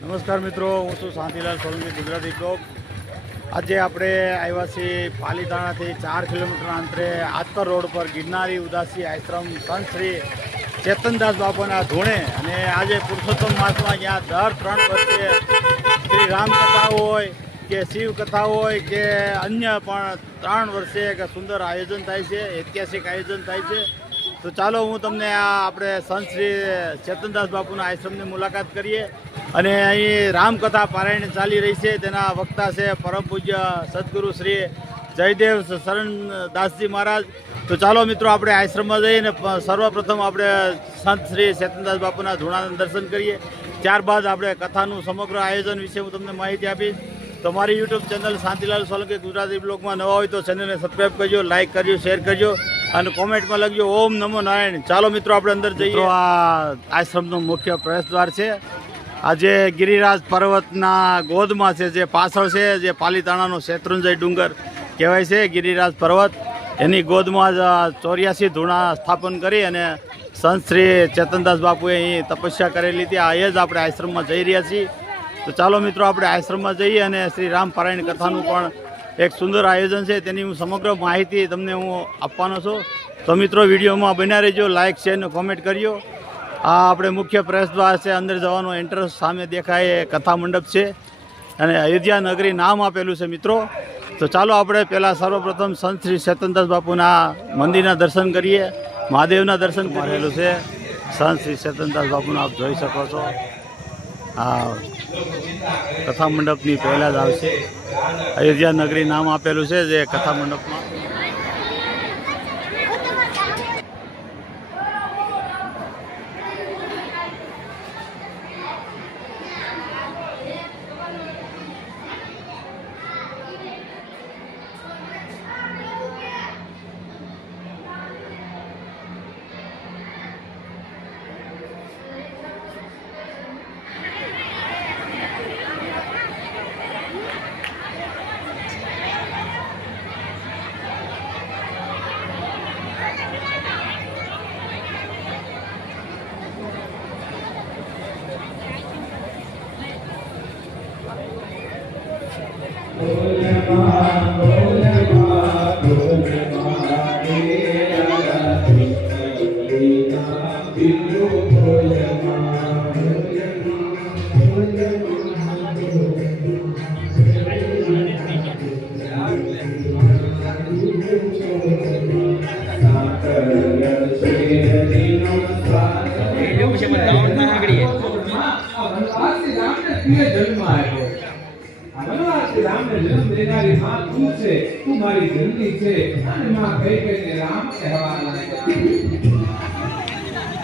નમસ્કાર મિત્રો, હું છું શાંતિલાલ સોલંકી, ગુજરાતી બ્લોગ। આજે આપણે આવ્યા છીએ પાલીતાણાથી 4 કિલોમીટર અંતરે આતર રોડ પર ગિરનારી ઉદાસી આશ્રમ સંત શ્રી ચેતનદાસ બાપાના ધૂણે। અને આજે પુરુષોત્તમ માસમાં જ્યાં દર 3 વર્ષે શ્રી રામકથા હોય કે શિવકથા હોય કે અન્ય પણ 3 વર્ષે એક સુંદર આયોજન થાય છે, ઐતિહાસિક આયોજન થાય છે। તો ચાલો હું તમને આપણે સંત શ્રી ચેતનદાસ બાપુના આશ્રમની મુલાકાત કરીએ। અને અહીં રામકથા પારાયણ ચાલી રહી છે, તેના વક્તા છે પરમ પૂજ્ય સદગુરુ શ્રી જયદેવ શરણદાસજી મહારાજ। તો ચાલો મિત્રો આપણે આશ્રમમાં જઈને સર્વપ્રથમ આપણે સંત શ્રી ચેતનદાસ બાપુના ધૂણાના દર્શન કરીએ, ત્યારબાદ આપણે કથાનું સમગ્ર આયોજન વિશે હું તમને માહિતી આપીશ। તો મારી યુટ્યુબ ચેનલ શાંતિલાલ સોલંકી ગુજરાતી બ્લોગમાં નવા હોય તો ચેનલને સબસ્ક્રાઈબ કરજો, લાઇક કરજો, શેર કરજો અને કોમેન્ટમાં લખજો ઓમ નમો નારાયણ। ચાલો મિત્રો આપણે અંદર જઈએ। આ આશ્રમનો મુખ્ય પ્રવેશદ્વાર છે। આજે ગિરિરાજ પર્વતના ગોદમાં છે, જે પાછળ છે, જે પાલીતાણાનો શેત્રુંજય ડુંગર કહેવાય છે, ગિરિરાજ પર્વત, એની ગોદમાં જ 84 ધૂણા સ્થાપન કરી અને સંત શ્રી ચેતનદાસ બાપુએ અહીં તપસ્યા કરેલી હતી। આ જ આપણે આશ્રમમાં જઈ રહ્યા છીએ। તો ચાલો મિત્રો આપણે આશ્રમમાં જઈએ અને શ્રી રામ પારાયણ કથાનું પણ એક સુંદર આયોજન છે, તેની હું સમગ્ર માહિતી તમને હું આપવાનો છું। તો મિત્રો વિડીયોમાં બન્યા રહેજો, લાઇક શેર અને કોમેન્ટ કરજો। આ આપણે મુખ્ય પ્રવેશદ્વાર છે, અંદર જવાનો એન્ટ્રન્સ સામે દેખાય એ કથા મંડપ છે અને અયોધ્યા નગરી નામ આપેલું છે મિત્રો। તો ચાલો આપણે પહેલાં સર્વપ્રથમ સંત શ્રી ચેતનદાસ બાપુના મંદિરના દર્શન કરીએ, મહાદેવના દર્શન કરેલું છે સંત શ્રી ચેતનદાસ બાપુના આપ જોઈ શકો છો। આ કથા મંડપની પહેલાં જ આવશે, અયોધ્યા નગરી નામ આપેલું છે જે કથા મંડપમાં।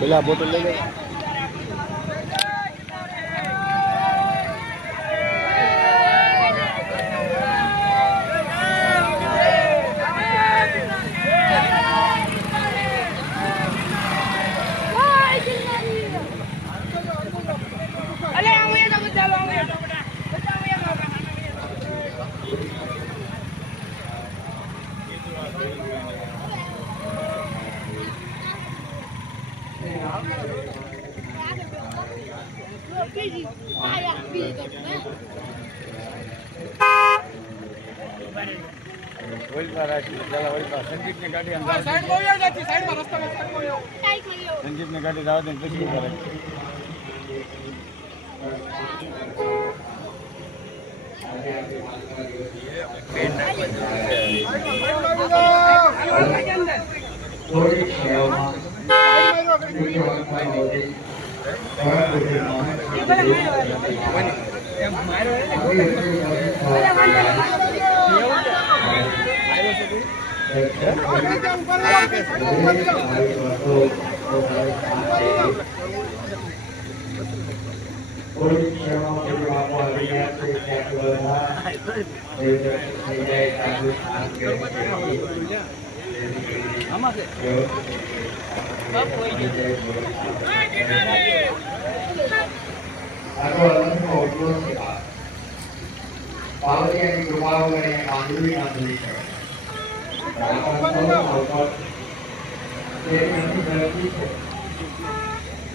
પેલા બોટલ લઈ લે। સંગીત ને ગાડી જવા દે પછી કરે।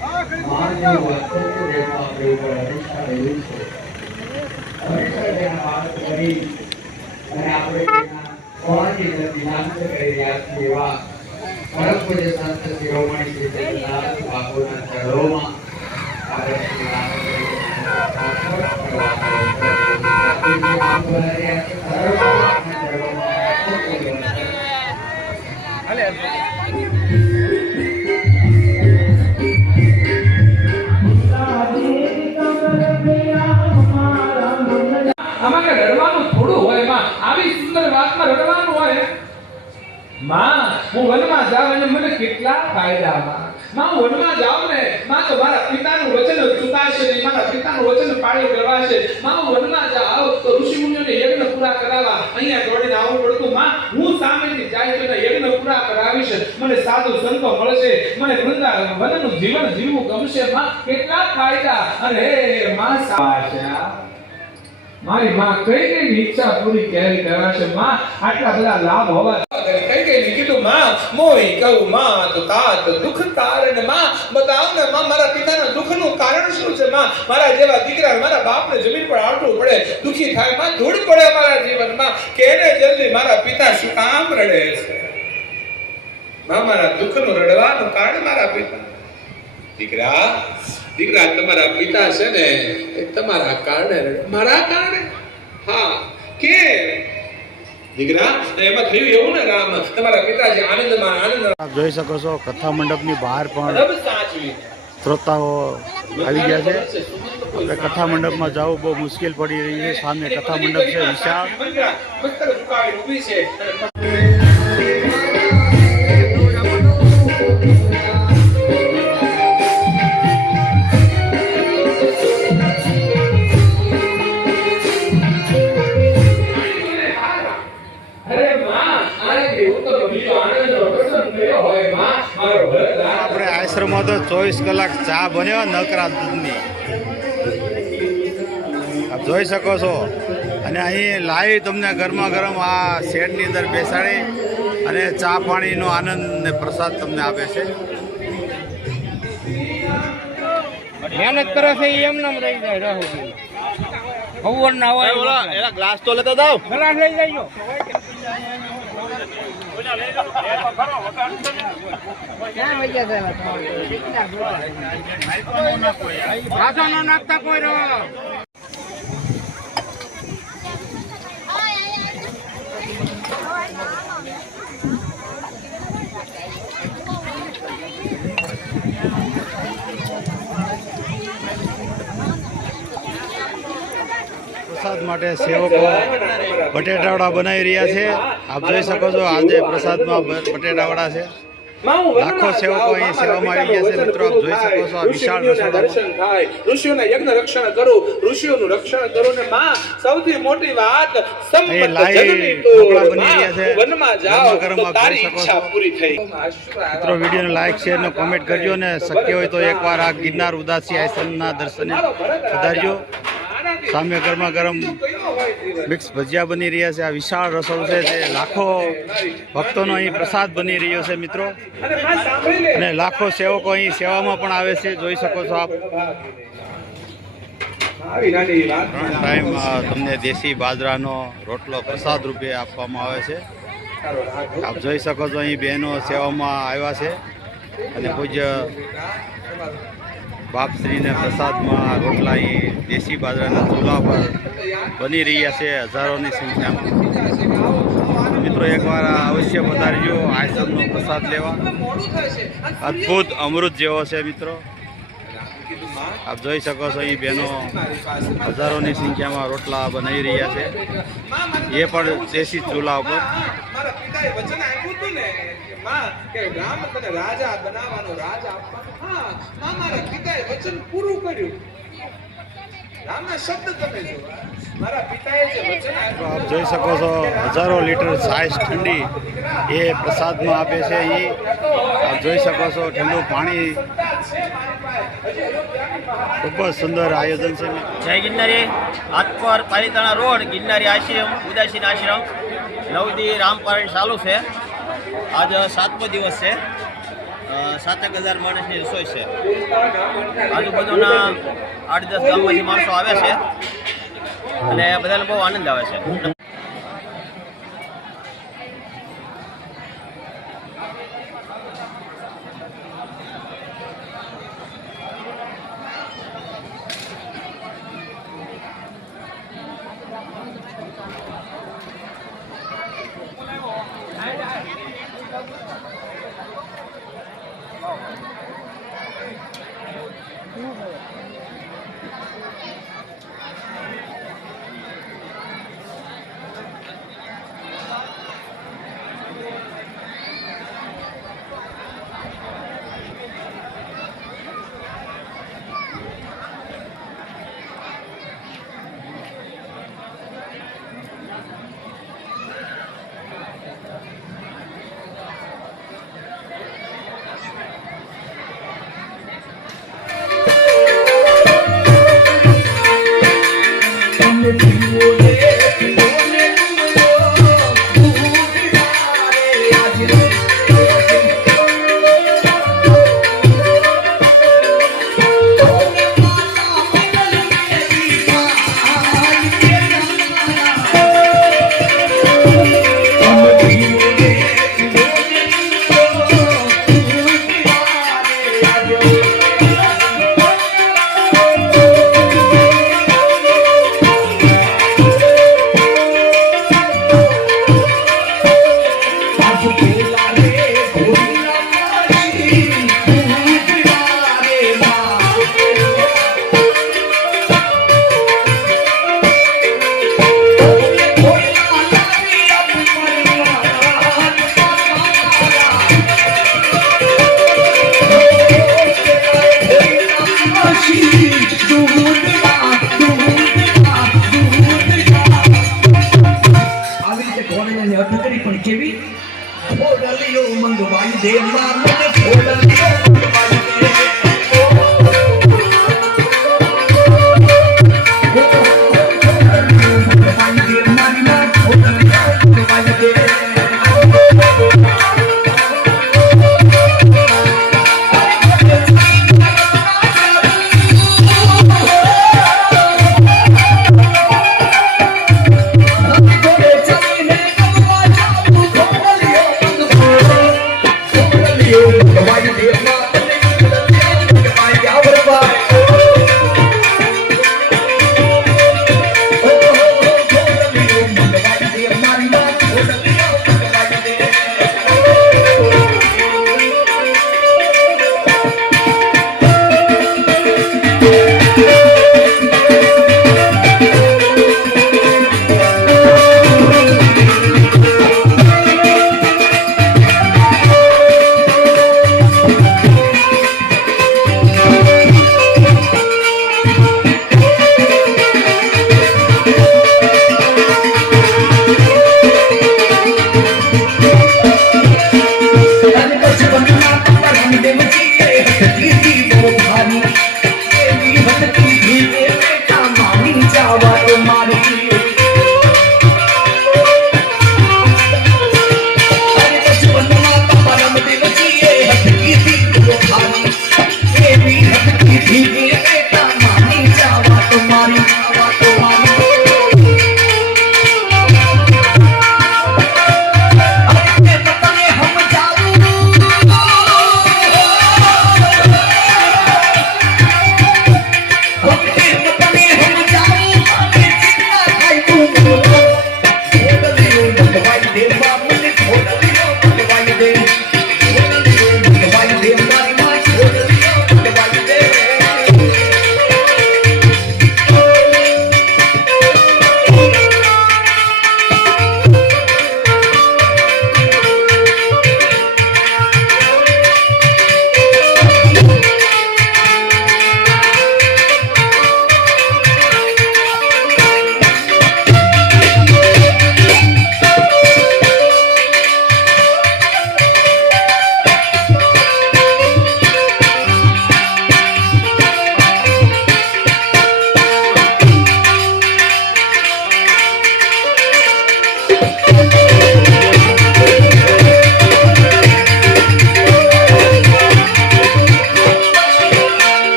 માનવ વાત્સલ્ય દેવમાં આપણે ઉપર અધિષ્ઠા લેવું છે. અધિષ્ઠા દેવના વાત કરી અને આપણે તેના કોણની દિનાંત કરી રહ્યા છીએ એવા પરમ પૂજ્ય સંત શિરોમણી શ્રી જગન્નાથ બાપુના ચરણોમાં આપણે દિનાંત કરી આમાં કે રડવાનું થોડું હોય માં, આવી સુંદર વાતમાં રડવાનું હોય. માં હું વનમાં જાઉં અને મને કેટલા ફાયદા માં હું વનમાં જાઉં ને માં તો મારા પિતાનું વચન ચૂકાશે નહીં, મારા પિતાનું વચન પાળી કરવાશે. માં હું વનમાં જાઉં તો ઋષિ મુનિઓને યજ્ઞ પૂરા કરાવવા અહીંયા દોડીને આવવું પડતું. માં હું સામેથી જાય તો યજ્ઞ પૂરા કરાવીશ, મને સાધુ સંતો મળશે, મને વનનું જીવન જીવવું ગમશે. માં કેટલા ફાયદા. અને હે માં સાચા મારી માં કઈ કઈ ઈચ્છા પૂરી કેવી કરાશે. માં આટલા બધા લાભ હોવા કઈ કઈ કીધું માં મોઈ કહું માં તો તાત દુઃખ કારણ. માં બતાવ ને માં મારા પિતાના દુઃખનું કારણ શું છે. માં મારા જેવા દીકરા મારા બાપને જમીન પર આટવું પડે, દુખી થાય. માં ધૂળ પડે મારા જીવનમાં કે એને જલ્દી મારા પિતા શું કામ રડે છે. માં મારા દુઃખનું રડવાનું કારણ મારા પિતા. દીકરા દીકરા તમારા પિતા છે ને એ તમારા કારણે મારા કારણે. હા કે દીકરા એમાં થયું એવું ને રામ તમારા પિતાજી આનંદમાં આનંદ. આપ જોઈ શકો છો કથા મંડપની બહાર પણ રબ સાચવી શ્રોતાઓ આવી ગયા છે. આપણે કથા મંડપમાં જવું બહુ મુશ્કેલ પડી રહી છે. સામે કથા મંડપ છે વિશાળ. મસ્તક ઝુકાવી ઊભી છે. આપણે આશ્રમમાં તો 24 કલાક ચા બન્યો નકરા દૂધની આપ જોઈ શકો છો. અને અહીં લાઈવ તમને ગરમા ગરમ આ શેડની અંદર બેસાડી અને ચા પાણીનો આનંદ ને પ્રસાદ તમને આપે છે. મહેનત કરે છે એમ નામ રહી જાય રહો ખબર ના હોય એના ગ્લાસ તો લેતા જાવ ગ્લાસ લઈ જજો ક્યાં નાખતા કોઈ રહો. પ્રસાદ માટે સેવકો બટેટાવડા બનાવી રહ્યા છે. આપ જોઈ શકો છો આજે પ્રસાદમાં બટેટાવડા છે. લાખો સેવકો અહીં સેવામાં આવી ગયા છે. મિત્રો આપ જોઈ શકો છો આ વિશાળ દર્શન થાય. ઋષિઓના યજ્ઞ રક્ષણ કરો, ઋષિઓનું રક્ષણ કરો ને માં સૌથી મોટી વાત સંપત જનની તો વનમાં જાઓ તો તારી ઈચ્છા પૂરી થઈ. મિત્રો વિડીયોને લાઈક શેર ને કોમેન્ટ કરજો ને શક્ય હોય તો એકવાર આ ગિરનાર ઉદાસી આશ્રમના દર્શને પધારજો. સામે ગરમા ગરમ મિક્સ ભજીયા બની રહ્યા છે. આ વિશાળ રસોડું છે જે લાખો ભક્તોનો અહીં પ્રસાદ બની રહ્યો છે મિત્રો. અને લાખો સેવકો અહીં સેવામાં પણ આવે છે. જોઈ શકો છો આપ. 3 ટાઈમ તમને દેશી બાજરાનો રોટલો પ્રસાદ રૂપે આપવામાં આવે છે. આપ જોઈ શકો છો અહીં બહેનો સેવામાં આવ્યા છે અને પૂજ્ય બાપશ્રીને પ્રસાદમાં રોટલા અહીં દેશી બાજરાના ચૂલા પર બની રહ્યા છે હજારોની સંખ્યામાં. મિત્રો એકવાર અવશ્ય પધારજો આશ્રમનો પ્રસાદ લેવા. અદ્ભુત અમૃત જેવો છે મિત્રો. આપ જોઈ શકો છો અહીં બહેનો હજારોની સંખ્યામાં રોટલા બનાવી રહ્યા છે, એ પણ દેશી ચૂલા ઉપર. મારા પિતાએ વચન આપ્યું હતું ને કે રામ તને રાજા બનાવવાનો, રાજ આપવાનો. હા, મારા પિતાએ વચન પૂરું કર્યું. રામના શબ્દ તમે જો, મારા પિતાએ જે વચન આપ્યું. આપ જોઈ શકો છો હજારો લીટર છાશ ઠંડી એ પ્રસાદમાં આપે છે. અહીં આપ જોઈ શકો છો ઠંડુ પાણી. ખૂબ જ સુંદર આયોજન છે. જય ગિરનારી હાથપર પાલીતાણા રોડ ગિરનારી આશ્રમ ઉદાસીન આશ્રમ નવદી રામપારણ ચાલુ છે. આજ 7મો દિવસ છે 7,000 માણસની રસોઈ છે. આજુબાજુના 8-10 ગામમાંથી માણસો આવે છે અને બધાને બહુ આનંદ આવે છે.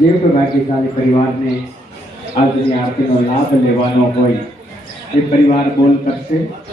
જે કોઈ ભાગ્યશાળી પરિવારને આજની આરતીનો લાભ લેવાનો હોય એ પરિવાર બોલ કરશે।